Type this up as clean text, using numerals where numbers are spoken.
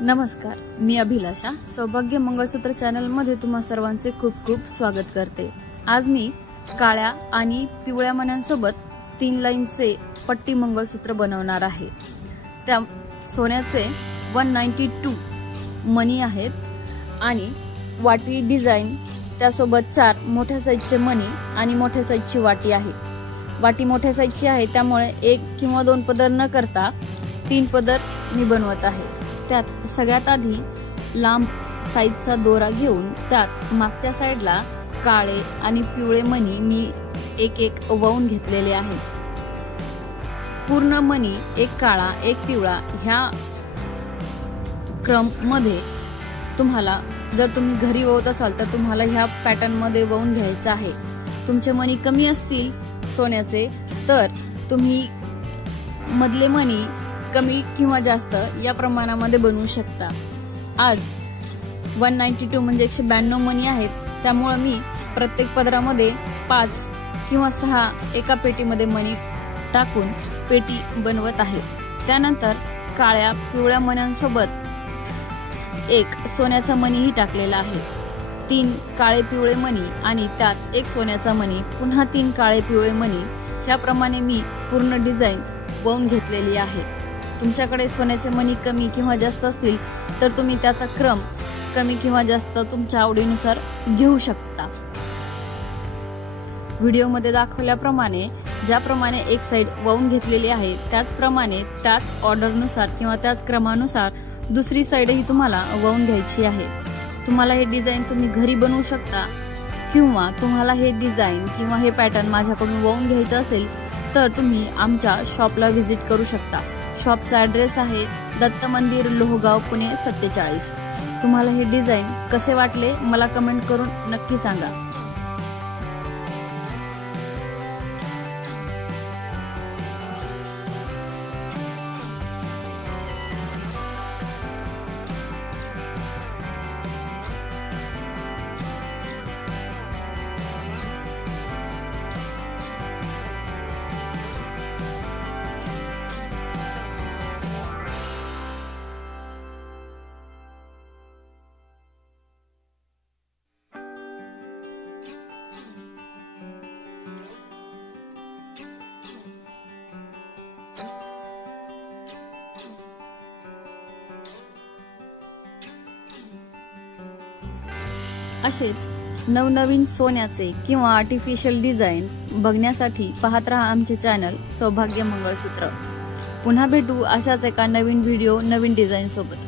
नमस्कार, मी अभिलाषा सौभाग्य मंगळसूत्र चॅनल मध्ये तुम्हा सर्वांचे खूप खूप स्वागत करते। आज मी काळ्या आणि पिवळ्या मण्यांसोबत 3 लाईनचे पट्टी मंगळसूत्र बनवणार आहे। त्या सोन्याचे 192 मणी आहेत आणि वाटी डिझाइन, त्यासोबत 4 मोठ्या साईजचे मणी आणि मोठ्या साईजची वाटी आहे। वाटी मोठ्या साईजची आहे त्यामुळे 1 किंवा 2 पदर न करता 3 पदर मी बनवत आहे। त्यात सगळ्यात आधी लांब साईजचा दोरा घेऊन त्यात मागच्या साईडला काळे आणि पिवळे मणी मी एक एक वळून घेतलेले आहेत। पूर्ण मणी एक काळा एक पिवळा ह्या क्रम मध्ये तुम्हाला, जर तुम्ही घरी वळत असाल तर तुम्हाला ह्या पॅटर्न मध्ये वळून घ्यायचं आहे। तुमचे मणी कमी असतील सोन्याचे तर तुम्ही मधले मणी कमी किंवा जास्त या प्रमाणामध्ये बनवू शकता। आज 192 म्हणजे 192 मणी आहेत, त्यामुळे मी प्रत्येक पदरामध्ये 5 किंवा 6 एका पेटीमध्ये मणी टाकून पेटी बनवत आहे। त्यानंतर काळ्या पिवळ्या मण्यांसोबत एक सोन्याचा मणीही टाकलेला आहे। 3 काळे पिवळे मणी आणि त्यात एक सोन्याचा मणी, पुन्हा 3 काळे पिवळे मणी, ह्याप्रमाणे मी पूर्ण डिझाइन वळून घेतलेली आहे। तुमच्याकडे सोन्याचे मणी कमी किंवा जास्त असतील तर तुम्ही त्याचा क्रम कमी किंवा जास्त तुमच्या आवडीनुसार घेऊ शकता। व्हिडिओमध्ये दाखवल्याप्रमाणे ज्याप्रमाणे एक साइड वळून घेतलेली आहे त्याचप्रमाणे त्याच ऑर्डरनुसार किंवा त्याच क्रमानुसार दुसरी साइडही तुम्हाला वळून घ्यायची आहे। तुम्हाला हे डिझाइन तुम्ही घरी बनवू शकता किंवा तुम्हाला हे डिझाइन किंवा हे पॅटर्न माझ्याकडून वळून घ्यायचं असेल तर तुम्ही आमच्या शॉपला व्हिजिट करू शकता। शॉपचा ॲड्रेस आहे दत्त मंदिर, लोहगाव, पुणे 47। तुम्हाला हे डिझाइन कसे वाटले मला कमेंट करून नक्की सांगा। असेच नवनवीन सोन्याचे किंवा आर्टिफिशियल डिझाइन बघण्यासाठी पाहत रहा आमचे चॅनल सौभाग्य मंगळसूत्र। पुन्हा भेटू अशाच एका नवीन व्हिडिओ नवीन डिझाइन सोबत।